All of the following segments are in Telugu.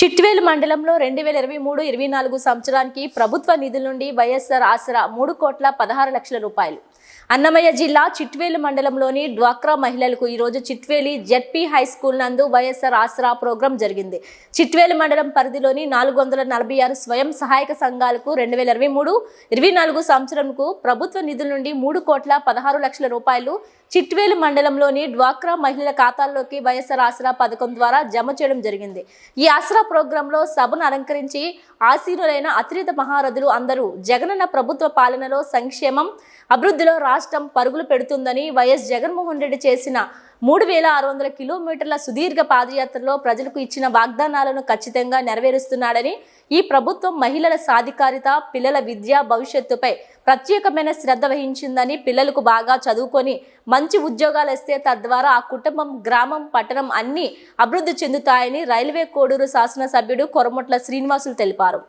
చిట్వేలు మండలంలో రెండు వేల ఇరవై మూడు ఇరవై నాలుగు సంవత్సరానికి ప్రభుత్వ నిధుల నుండి వైఎస్ఆర్ ఆసరా మూడు కోట్ల పదహారు లక్షల రూపాయలు. అన్నమయ్య జిల్లా చిట్వేలు మండలంలోని డ్వాక్రా మహిళలకు ఈరోజు చిట్వేలి జెడ్పీ హై స్కూల్ నందు వైఎస్ఆర్ ఆసరా ప్రోగ్రాం జరిగింది. చిట్వేలు మండలం పరిధిలోని నాలుగు వందల నలభై ఆరు స్వయం సహాయక సంఘాలకు రెండు వేల ఇరవై మూడు ఇరవై నాలుగు సంవత్సరంకు ప్రభుత్వ నిధుల నుండి మూడు కోట్ల పదహారు లక్షల రూపాయలు చిట్వేలు మండలంలోని డ్వాక్రా మహిళల ఖాతాల్లోకి వైఎస్ఆర్ ఆసరా పథకం ద్వారా జమ చేయడం జరిగింది. ఈ ఆసరా ప్రోగ్రాంలో సభను అలంకరించి ఆసీనులైన అతిరిత మహారథులు అందరూ జగనన్న ప్రభుత్వ పాలనలో సంక్షేమం అభివృద్ధిలో రాష్ట్రం పరుగులు పెడుతుందని వైఎస్ జగన్మోహన్ రెడ్డి చేసిన మూడు వేల ఆరు వందల కిలోమీటర్ల సుదీర్ఘ పాదయాత్రలో ప్రజలకు ఇచ్చిన వాగ్దానాలను ఖచ్చితంగా నెరవేరుస్తున్నాడని ఈ ప్రభుత్వం మహిళల సాధికారిత పిల్లల విద్య భవిష్యత్తుపై ప్రత్యేకమైన శ్రద్ధ వహించిందని పిల్లలకు బాగా చదువుకొని మంచి ఉద్యోగాలు ఇస్తే తద్వారా ఆ కుటుంబం గ్రామం పట్టణం అన్ని అభివృద్ధి చెందుతాయని రైల్వే కోడూరు శాసనసభ్యుడు కొరమొట్ల శ్రీనివాసులు తెలిపారు.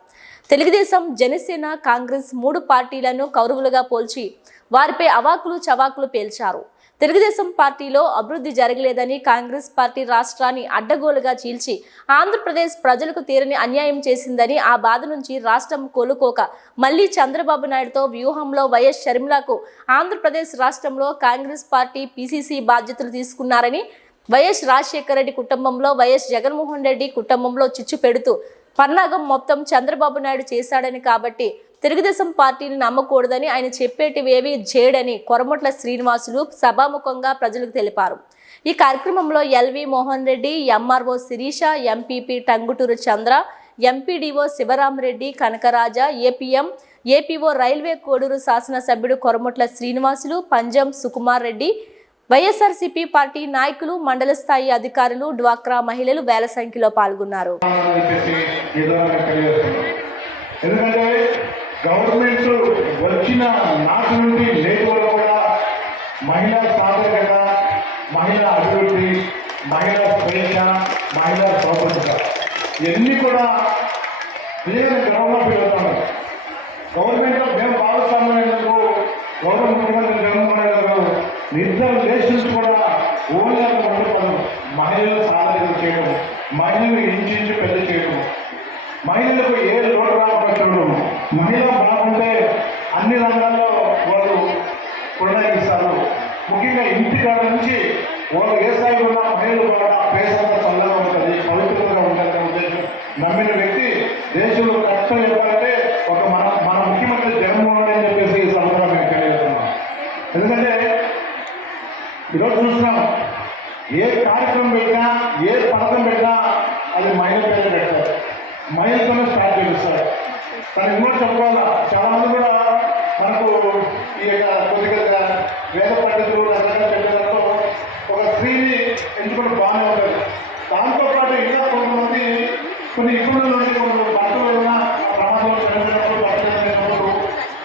తెలుగుదేశం జనసేన కాంగ్రెస్ మూడు పార్టీలను కౌరవులుగా పోల్చి వారిపై అవాకులు చవాకులు పేల్చారు. తెలుగుదేశం పార్టీలో అభివృద్ధి జరగలేదని కాంగ్రెస్ పార్టీ రాష్ట్రాన్ని అడ్డగోలుగా చీల్చి ఆంధ్రప్రదేశ్ ప్రజలకు తీరని అన్యాయం చేసిందని ఆ బాధ నుంచి రాష్ట్రం కోలుకోక మళ్ళీ చంద్రబాబు నాయుడుతో వ్యూహంలో వైఎస్ షర్మిలకు ఆంధ్రప్రదేశ్ రాష్ట్రంలో కాంగ్రెస్ పార్టీ పీసీసీ బాధ్యతలు తీసుకున్నారని వైఎస్ రాజశేఖర రెడ్డి కుటుంబంలో వైఎస్ జగన్మోహన్ రెడ్డి కుటుంబంలో చిచ్చు పెడుతూ పన్నాగం మొత్తం చంద్రబాబు నాయుడు చేశాడని కాబట్టి తెలుగుదేశం పార్టీని నమ్మకూడదని ఆయన చెప్పేటివేవి జేడని కొరమొట్ల శ్రీనివాసులు సభాముఖంగా ప్రజలకు తెలిపారు. ఈ కార్యక్రమంలో L V Mohan Reddy MRO Sirisha MPP Tanguturu Chandra MPDO Sivaramareddy Kanakaraja APM APO railway Koduru శాసనసభ్యుడు కొరమొట్ల శ్రీనివాసులు పంజం సుకుమార్ రెడ్డి వైఎస్ఆర్సీపీ పార్టీ నాయకులు మండల స్థాయి అధికారులు డ్వాక్రా మహిళలు వేల సంఖ్యలో పాల్గొన్నారు. గవర్నమెంట్ వచ్చిన నాటి నుండి లేకుండా కూడా మహిళా సాధికత మహిళా అభివృద్ధి మహిళా స్వేచ్ఛ మహిళా స్వతంత్రత ఇవన్నీ కూడా నేను గర్వంగా ఫీల్ అవుతాను గవర్నమెంట్ మేము భాగస్వామ్యమైనందుకు గౌరవ ముఖ్యమంత్రి జగన్మోహన్ రెడ్డి గారు నిద్ర లేచి కూడా ఓన్లీ మహిళలు సాధన చేయడం మహిళలు ఇంచు పెద్ద చేయడం. మహిళలకు ఏ లోటు రాకపోవడం మహిళ బాగుంటే అన్ని రంగాల్లో వాళ్ళు కొనసాగిస్తారు. ముఖ్యంగా ఇంటి కాడ నుంచి వాళ్ళు ఏ స్థాయిలో ఉన్న మహిళలు కూడా పేసంతా చల్లగా ఉంటుంది పవిత్రంగా ఉంటుంది ఉద్దేశం. నమ్మిన వ్యక్తి దేశంలో కష్టం చెప్పాలంటే ఒక మన మన ముఖ్యమంత్రి జగన్మోహన్ రెడ్డి అని చెప్పేసి ఈ సందర్భంగా మేము తెలియజేస్తున్నాం. ఎందుకంటే ఈరోజు చూసినాం ఏ కార్యక్రమం పెట్టినా ఏ పథకం పెట్టినా అది మహిళ పేరు పెట్టారు మహిళతోనే స్టార్ట్ చేస్తారు కానీ ఇంకోటి చెప్పుకోవాలా చాలా మంది కూడా మనకు ఈ యొక్క కొద్దిగా వేద పండితులు రకంగా చెప్పేదాంట్లో ఒక స్త్రీని ఎంచుకుంటే బాగానే ఉంటుంది. దాంతో పాటు ఇంకా కొంతమంది కొన్ని ఇబ్బందుల నుండి కొన్ని బట్టలు ఏమైనా ప్రమాదంలో చనిపోయినప్పుడు బట్టలు చనిపోయినప్పుడు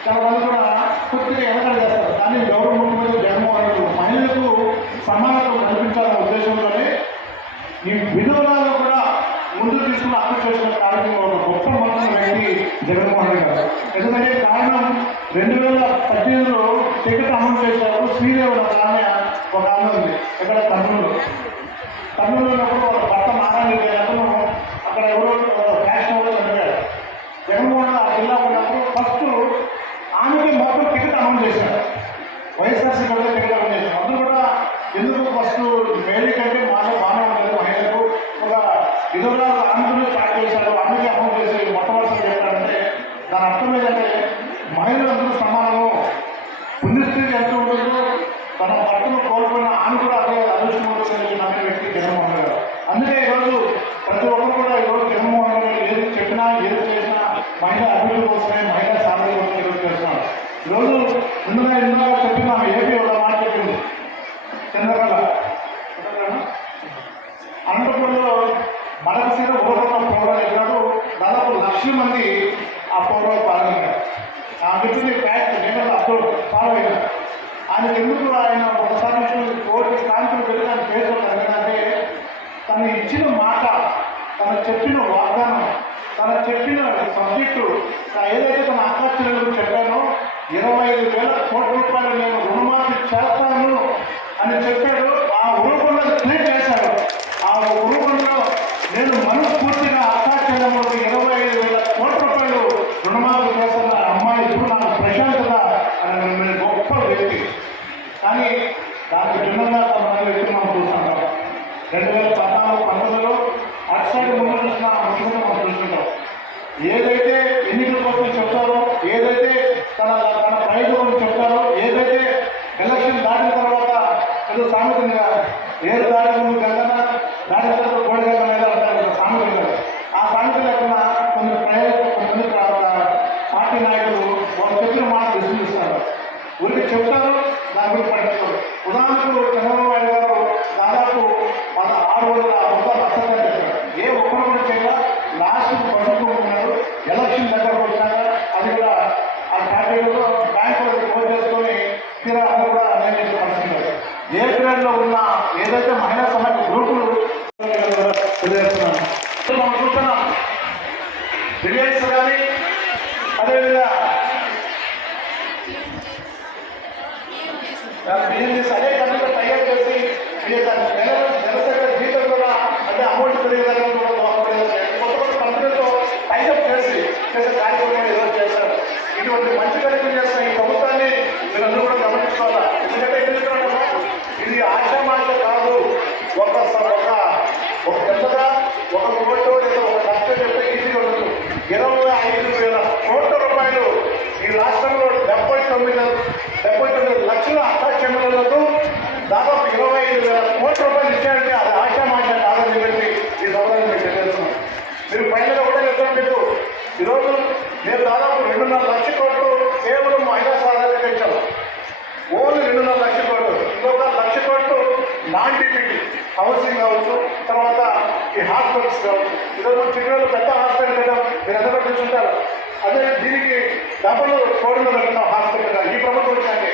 చాలా మంది కూడా కొద్దిగా వెనకాల చేస్తారు కానీ గౌరవ ముఖ్యమంత్రి జగన్మోహన్ రెడ్డి మహిళలకు సమానత్వం కల్పించాలనే ఉద్దేశంతోనే ఈ విధులలో కూడా ముందు తీసుకుని అమలు చేసిన కార్యక్రమం ఒక గొప్ప మనసు వ్యక్తి జగన్మోహన్ రెడ్డి గారు ఎందుకంటే కారణం రెండు వేల పద్దెనిమిదిలో టికెట్ అమలు చేశారు శ్రీదేవుల ఒక ఆమె ఒక ఆమె ఉంది. ఇక్కడ కర్నూలు కర్నూలు ఉన్నప్పుడు ఒక భర్త నారాయణ అతను అక్కడ ఎవరో ఫ్యాషన్ ఎవరో చనిపోయారు. జగన్మోహన్ ఆ జిల్లా ఉన్నప్పుడు ఫస్ట్ ఆమెకి మొత్తం టికెట్ అమలు చేశారు. వైఎస్ఆర్సీ కూడా టికెట్ అమలు చేశారు. అందరూ కూడా ఎందుకు ఫస్ట్ మేరీ కంటే మాలో బాగానే ఉంటుంది మహిళలకు ఒక ఇదివరా ఆమెకు స్టార్ట్ చేశారు. ఆమెకి అమలు చేసి మొట్టమొదటి చెప్పారంటే దాని అర్థం ఏంటంటే మహిళలందరూ సమానము. పుణ్యస్త్రీ ఎంత ఉంటుందో తన భర్తను కోల్పోయిన ఆమె కూడా అదే అదృష్టం నమ్మిన వ్యక్తి జగన్మోహన్ గారు. అందుకే ఈరోజు ప్రతి ఒక్కరు కూడా ఈరోజు జగన్మోహన్ గారు ఏది చెప్పినా ఏది చేసినా మహిళ అభివృద్ధి కోసమే మహిళా సాధన కోసం ఈరోజు చేస్తున్నారు. ఈరోజు ముందుగా ఇందాక చెప్పిన ఆమె ఏపీ ఒక మాట చెప్పింది. చంద్రకళ అనంతపురంలో మడకసీర ఊరకొండ పౌరాలు ఎక్కడ దాదాపు లక్ష మంది ఆ పౌరాలు పాల్గొన్నారు ఆ వ్యక్తిని ఫ్యాక్ట్ నేను అప్పుడు ఫాలో ఆయన ఎందుకు ఆయన ఒకసారి కోర్టు స్థానికులు వెళ్ళి ఆయన పేర్కొన్నారు కలిగినంటే తను ఇచ్చిన మాట తను చెప్పిన వాగ్దానం తను చెప్పిన సబ్జెక్టు ఏదైతే తన అక్కచెల్లెలు చెప్పానో ఇరవై ఐదు వేల కోట్ల రూపాయలు నేను రుణమాఫీ చేస్తాను అని చెప్పాడు. పద్నాలుగు పంతొమ్మిదిలో అటు సైడ్ ముందు చూసిన ముఖ్యమంత్రి మనం చూసుకుంటాం. ఏదైతే ఎన్నికల కోసం చెప్తారో ఏదైతే తన తన ప్రయోజనం చెప్తారో ఏదైతే ఎలక్షన్ దాటిన తర్వాత ఏదో సామెత ఏది దాటిన ముందు గంగన దాటిన తర్వాత కోడి గంగన ఏదో అంటారు ఆ సామెత లేకుండా కొన్ని ప్రయోజనం కొంతమంది పార్టీ నాయకులు వాళ్ళు చెప్పిన మాట విశ్వసిస్తారు ఊరికి చెప్తారు దాని గురించి పట్టించుకోరు ఉదాహరణకు చంద్రబాబు నాయుడు గారు రిలయన్స్ కానీ అదేవిధంగా బిజినెస్ అదే కంపెనీలో తయారు చేసి మీరు దాని నెల నెలసరి జీతం కూడా అంటే అమౌంట్ పెరిగేదాన్ని కూడా దోహదపడేది కొత్త కొత్త కంపెనీలతో టైఅప్ చేసి చేసే కార్యక్రమం ఈరోజు చేశారు ఇటువంటి మంచి కార్యక్రమం చేసిన ఈ ప్రభుత్వాన్ని మీరందరూ కూడా గమనించుకోవాలా ఎందుకంటే ఏం చెప్తున్నాను ఇది ఆశామాష కాదు ఒక స- ఒక ఒక పెద్దగా ఒక కోటు లేదా ఒక లక్ష చెప్తే ఈజీగా ఉండదు ఇరవై ఐదు వేల కోట్ల రూపాయలు ఈ రాష్ట్రంలో డెబ్బై తొమ్మిది డెబ్బై తొమ్మిది లక్షల అక్కాచెందులకు దాదాపు ఇరవై ఐదు వేల కోట్ల రూపాయలు ఇచ్చారంటే అది ఆశామాష కాదని చెప్పి ఈ సభలో మీకు తెలియజేస్తున్నాం మీరు ఫైనల్ ఒకటే చెప్తాను మీకు ఈరోజు మేము దాదాపు రెండున్నర లక్ష కోట్లు కేవలం మహిళా సాధారణ ఇచ్చాము ఓన్లీ రెండున్నర లక్ష కోట్లు. ఇంకొక లక్ష కోట్లు నాన్ డిపిటీ హౌసింగ్ కావచ్చు తర్వాత ఈ హాస్పిటల్స్ కావచ్చు. ఈరోజు మన చిన్నలు పెద్ద హాస్పిటల్ కదా మీరు ఎంత చూసుంటారు అదే దీనికి డబుల్ కోడిలో పెడుతున్నాం హాస్పిటల్ ఈ ప్రభుత్వం వచ్చాకే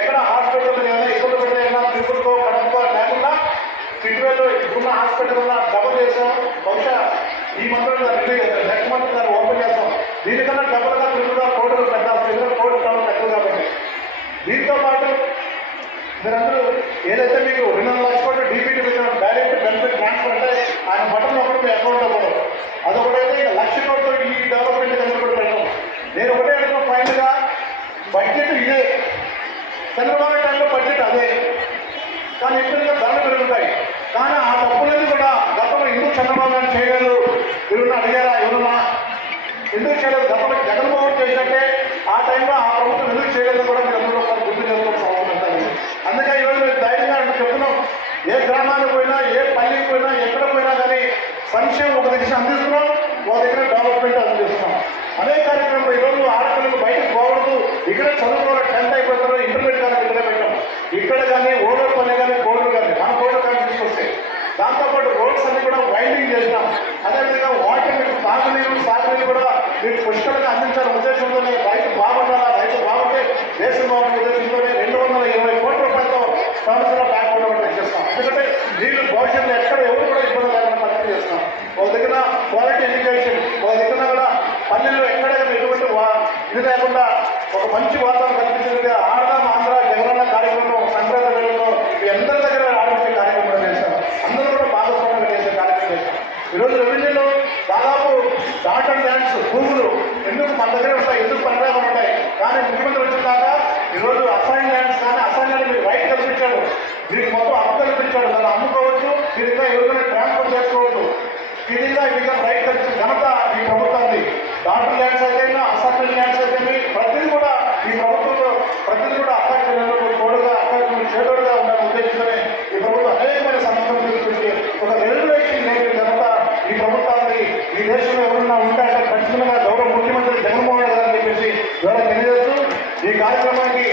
ఎక్కడ హాస్పిటల్ ఏమైనా ఇబ్బంది పడితే తిరుపతితో తిరుగుడుకో లేకుండా సిటీలో ఇప్పుడున్న హాస్పిటల్ ఉన్న డబుల్ చేసాం బహుశా ఈ మంత్రులు నెక్స్ట్ మంత్ దాన్ని ఓపెన్ చేస్తాం. దీనికన్నా డబుల్గా తిరుగుగా కోడులు పెద్ద కోడి కావాలి పెద్దది కాబట్టి దీంతో పాటు మీరందరూ ఏదైతే మీకు రెండు వందల లక్షల కోట్లు డీపీటీ పెట్టిన డైరెక్ట్ బెనిఫిట్ ట్రాన్స్ఫర్ అంటే ఆయన బటన్ ఒకటి మీ అకౌంట్లో కూడా అదొకటైతే ఇక లక్ష కోట్లు ఈ డెవలప్మెంట్ దగ్గర కూడా పెట్టాం నేను ఒకటే అడుగుతున్నా ఫైనల్గా బడ్జెట్ ఇదే చంద్రబాబు టైంలో బడ్జెట్ అదే. కానీ ఇప్పటికే ధరలు పెరుగుతాయి. కానీ ఆ డబ్బులన్నీ కూడా గతంలో ఎందుకు చంద్రబాబు నాయుడు చేయలేదు? ఎవరున్నా అడిగారా? ఎవరున్నా? ఎందుకు చేయలేదు? గతంలో జగన్మోహన్ చేసినట్టే ఆ టైంలో ఆ ప్రభుత్వం ఎందుకు చేయలేదు కూడా మీరు అందరూ ఒకసారి గుర్తు చేసుకోవాల్సిన అవసరం ఉంటుంది అందుకే ఈరోజు మేము ధైర్యంగా చెప్తున్నాం. ఏ గ్రామానికి పోయినా ఏ పల్లికి పోయినా ఎక్కడ పోయినా కానీ సంక్షేమం ఒక దిశ అందిస్తున్నాం. ఒక దగ్గర డెవలప్మెంట్ అందిస్తున్నాం. అదే కార్యక్రమంలో ఈరోజు ఆడపిల్లలు బయటకు పోకూడదు ఇక్కడ చదువుకోవాలి టెన్త్ అయిపోతారు ఇంటర్మీడియట్ ఇక్కడ కానీ ఓడపల్లి కానీ కోడలు కానీ మన కోడలు కానీ తీసుకొస్తే దాంతోపాటు రోడ్స్ అన్ని కూడా వైండింగ్ చేసినాం అదేవిధంగా వాటర్ మీకు తాగునీరు సాగునీరు కూడా మీరు పుష్కలంగా అందించాలనే ఉద్దేశంతోనే రైతు బాగుండాలా? రైతు బాగుంటే దేశం బాగుండే ఉద్దేశంతోనే రెండు వందల ఇరవై కోట్ల రూపాయలతో సంవత్సరం బ్యాక్ ఉండబట్టి చేస్తాం ఎందుకంటే నీళ్ళు భవిష్యత్తులో ఎక్కడ ఎవరు కూడా ఇబ్బంది లేకుండా పరిస్థితి చేస్తాం ఒక దగ్గర క్వాలిటీ ఎడ్యుకేషన్ ఒక దగ్గర కూడా పల్లెల్లో ఎక్కడ ఎటువంటి వా- ఇది లేకుండా ఒక మంచి వాతావరణం కల్పించినట్టుగా ఆడదాం ఆంధ్ర జగనన్న కార్యక్రమం సంక్రాంతి కార్యక్రమం మీ అందరి దగ్గర ఆడించే కార్యక్రమం కూడా చేశాం అందరూ కూడా భాగస్వామ్యంగా చేసే కార్యక్రమం చేశాం ఈరోజు రెవెన్యూలో దాదాపు డాటర్ ల్యాండ్స్ భూములు ఎందుకు మన దగ్గర ఉంటాయి ఎందుకు పనిచేయడం ఉంటాయి కానీ ముఖ్యమంత్రి వచ్చిన దాకా ఈరోజు అసైన్ ల్యాండ్స్ కానీ అసైన్ ల్యాండ్ మీకు రైట్ కల్పించాడు దీనికి మొత్తం హక్కు కల్పించాడు దాన్ని అమ్ముకోవచ్చు దీని ఇంకా ఎవరికైనా ట్రాన్స్ఫర్ చేసుకోవచ్చు ఇది ఇంకా ఇంకా రైట్ కల్పించిన ఘనత ఈ ప్రభుత్వాన్ని డాటర్ ల్యాండ్స్ అయితే అసైన్ ల్యాండ్స్ అయితే ప్రతిదీ కూడా ఈ ప్రభుత్వంలో ప్రతిదీ కూడా అక్క చెల్లెలకు తోడుగా అక్క చెల్లెలు చేదోడుగా ఉండాలని ఉద్దేశించని ఈ ప్రభుత్వం అనేకమైన సంస్థలు తీసుకొచ్చి ఒక రెగ్యులేషన్ లేని ఘనత ఈ ప్రభుత్వాన్ని ఈ దేశంలో ఎవరున్నా ఉంటాయంటే ఖచ్చితంగా గౌరవ ముఖ్యమంత్రి జగన్మోహన్ రెడ్డి గారు అని చెప్పేసి ఇవాళ తెలియజేస్తూ ఈ కార్యక్రమానికి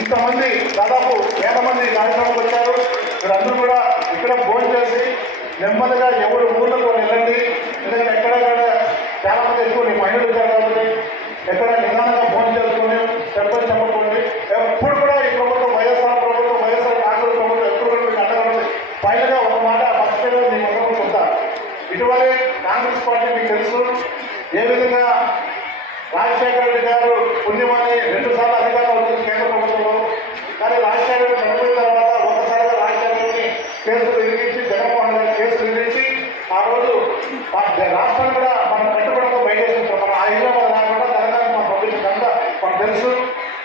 ఇంతమంది దాదాపు వేల మంది కార్యక్రమానికి వచ్చారు. మీరందరూ కూడా ఇక్కడ ఫోన్ చేసి నెమ్మదిగా ఎవరు ఊళ్ళకు వెళ్ళండి. ఎందుకంటే ఎక్కడ చాలా మంది ఎక్కువ నీ మహిళలు వచ్చారు కాబట్టి ఎక్కడ నిదానం ఫోన్ చేసుకుని చెప్పని చెప్పకండి ఎప్పుడు కూడా ఈ ప్రభుత్వం వైఎస్ఆర్ ప్రభుత్వం వైఎస్ఆర్ కాంగ్రెస్ ప్రభుత్వం ఎప్పుడు కూడా మీకు అండగా ఉంది ఫైనల్గా ఒక మాట మర్చిపోయి మీ అందరూ చెప్తారు ఇటీవలే కాంగ్రెస్ పార్టీ మీకు తెలుసు ఏ విధంగా రాజశేఖర రెడ్డి గారు పుణ్యమని రెండు సార్లు అధికారంలో వచ్చింది కేంద్ర ప్రభుత్వంలో కానీ రాజశేఖర రెడ్డి చనిపోయిన తర్వాత ఒకసారిగా రాజశేఖర రెడ్డిని కేసులు ఎదిరించి జగన్మోహన్ రెడ్డి కేసులు ఎదిరించి ఆ రోజు మా రాష్ట్రాన్ని కూడా మనం కట్టుబడితో బయటేసుకుంటాం మనం హైదరాబాద్ రాకుండా తెలంగాణ మనం పంపించిన అంతా మనకు తెలుసు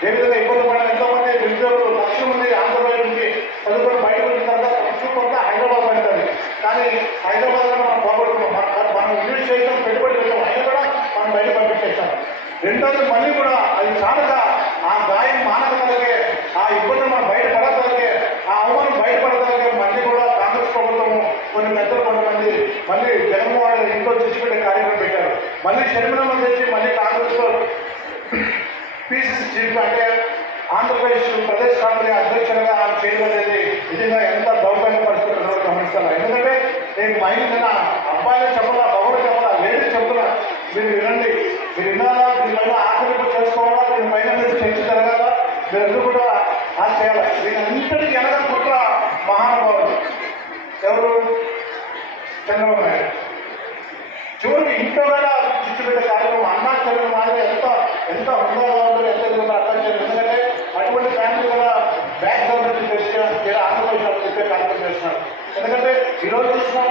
ఏ విధంగా ఇబ్బంది పడిన ఎంతో మంది నిరుద్యోగులు లక్ష్యం ఉంది ఆంధ్రప్రదేశ్ నుంచి చదువుకొని బయటకు వచ్చిన తర్వాత కొంచెం హైదరాబాద్ పడుతుంది. కానీ హైదరాబాద్లో మనం పోగొట్టుకున్నాం మనం ఇన్వెస్ట్ చేయడం పెట్టుబడి పెట్టాం అయినా కూడా మనం బయట పంపించేస్తాం రెండోది మళ్ళీ కూడా అది చాలక ఆ గాయం మానకగలిగే ఆ ఇబ్బంది మనం బయటపడగలిగే ఆ అవమానం బయటపడగలిగే మళ్ళీ కూడా కాంగ్రెస్ ప్రభుత్వము కొన్ని పెద్దలు కొంతమంది మళ్ళీ జగన్మోహన్ రెడ్డి ఇంట్లో తెచ్చిపెట్టే కార్యక్రమం పెట్టారు. మళ్ళీ షర్మిలమ్మ చేసి మళ్ళీ కాంగ్రెస్లో పిసిసి చీఫ్ అంటే ఆంధ్రప్రదేశ్ ప్రదేశ్ కాంగ్రెస్ అధ్యక్షులుగా ఆమె చేయడం అనేది నిజంగా ఎంత దౌర్భాగ్య పరిస్థితి ఉన్నదో గమనిస్తాను ఎందుకంటే నేను మహిళ అబ్బాయిలు చెప్పాలా మగవాడు చెప్పాలా లేదు చెప్తున్నా మీరు వినండి. మీరు విన్నారా? దీనివల్ల ఆకలింపు చేసుకోవాలా? దీని పైన మీరు చర్చ జరగాల? మీరు అందరూ కూడా ఆ చేయాలి? దీని అంతటికి వెనక కుట్ర మహానుభావుడు ఎవరు? చంద్రబాబు నాయుడు. చివరికి ఇంట్లో కూడా చిచ్చు కార్యక్రమం అన్నా చంద్రబాబు నాయుడు ఎంత ఎంత హుందాగా ఉందో ఎంత ఇదిగా అర్థం చేయాలి ఎందుకంటే అటువంటి ఫ్యామిలీ కూడా బ్యాక్ గవర్నమెంట్ చేసి ఆంధ్రప్రదేశ్ చెప్పే కార్యక్రమం చేస్తున్నారు ఎందుకంటే ఈరోజు చూసినాం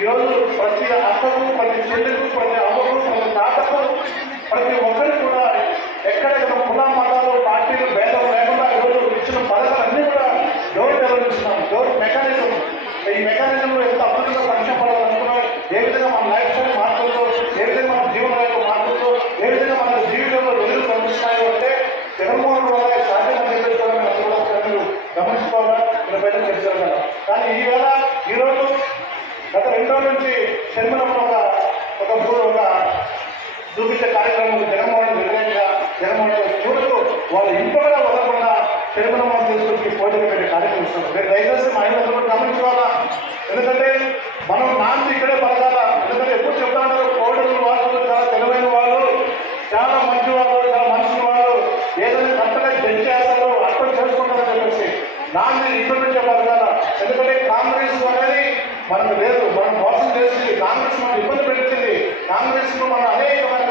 ఈరోజు ప్రతి అక్కకు ప్రతి చెల్లెకు ప్రతి అమ్మకు ప్రతి తాతకు ప్రతి ఒక్కరికి కూడా ఎక్కడెక్కడ కుల మతాలు పార్టీలు భేదం లేకుండా ఈరోజు ఇచ్చిన పథకాలన్నీ కూడా డోర్ డెవలప్ ఇస్తున్నాం డోర్ మెకానిజం. ఈ మెకానిజంలో ఎంత అద్భుతంగా సంక్షేమాలనుకున్నాం ఏ విధంగా మన లైఫ్ స్టైల్ మారుతుందో ఏ విధంగా మన జీవన రేఖ మారుతుందో ఏ విధంగా మన జీవితంలో వెలుగు కనిపిస్తున్నాయో అంటే జగన్మోహన్ రెడ్డి గారి సాధ్యం నిర్వహించాలని అందరూ కూడా ఒకసారి మీరు గమనించుకోవాలా మీరు బయట తెలుసుకోవాలి కానీ ఈవేళ ఈరోజు గత నుంచి శనిమలం ఒక ఒక భూ- ఒక చూపించే కార్యక్రమం జగన్మోహన్ నిర్ణయంగా జగన్మోహన్ రెడ్డి చూడుతూ వాళ్ళ ఇంట్లో కూడా వదలకుండా తిరుమల తీసుకొచ్చి పోటీలు పెట్టే కార్యక్రమం ఇస్తున్నారు మీరు దయచేసి మా ఇంట్లో గమనించుకోవాలా? ఎందుకంటే మనం నాంది ఇక్కడే పడగాల ఎందుకంటే ఎప్పుడు చెప్తా ఉంటారు కోడలు వాళ్ళు చాలా తెలివైన వాళ్ళు చాలా మంచి వాళ్ళు చాలా మంచి వాళ్ళు. ఏదైనా కరెక్ట్గా జడ్జ్ చేస్తారు అర్థం చేసుకుంటారని చెప్పేసి నాంది ఇక్కడి నుంచే పడగాల ఎందుకంటే కాంగ్రెస్ అనేది మనకు లేదు. చేసింది కాంగ్రెస్ మనం ఇబ్బంది పెట్టింది. కాంగ్రెస్లో మనం అనేకమైన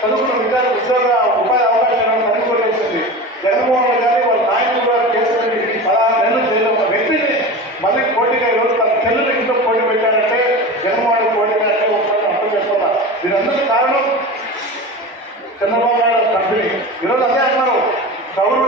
చదువుకున్న విద్యార్థి ఉద్యోగ ఉపాధి అవకాశాలను కనుగొట్టేసింది జగన్మోహన్ రెడ్డి గారి వాళ్ళ నాయకులు గారు చేసినటువంటి పదహారు నెలలు చేయడం ఒక వ్యక్తిని మళ్ళీ పోటీగా ఈరోజు తన చెల్లెలు ఇంట్లో పోటీ పెట్టారంటే జగన్మోహన్ పోటీగా పోటీ అంటే ఒకసారి అర్థం చేసుకున్నా దీనందరికీ కారణం చంద్రబాబు నాయుడు కంపెనీ. ఈరోజు అదే అన్నారు కౌరు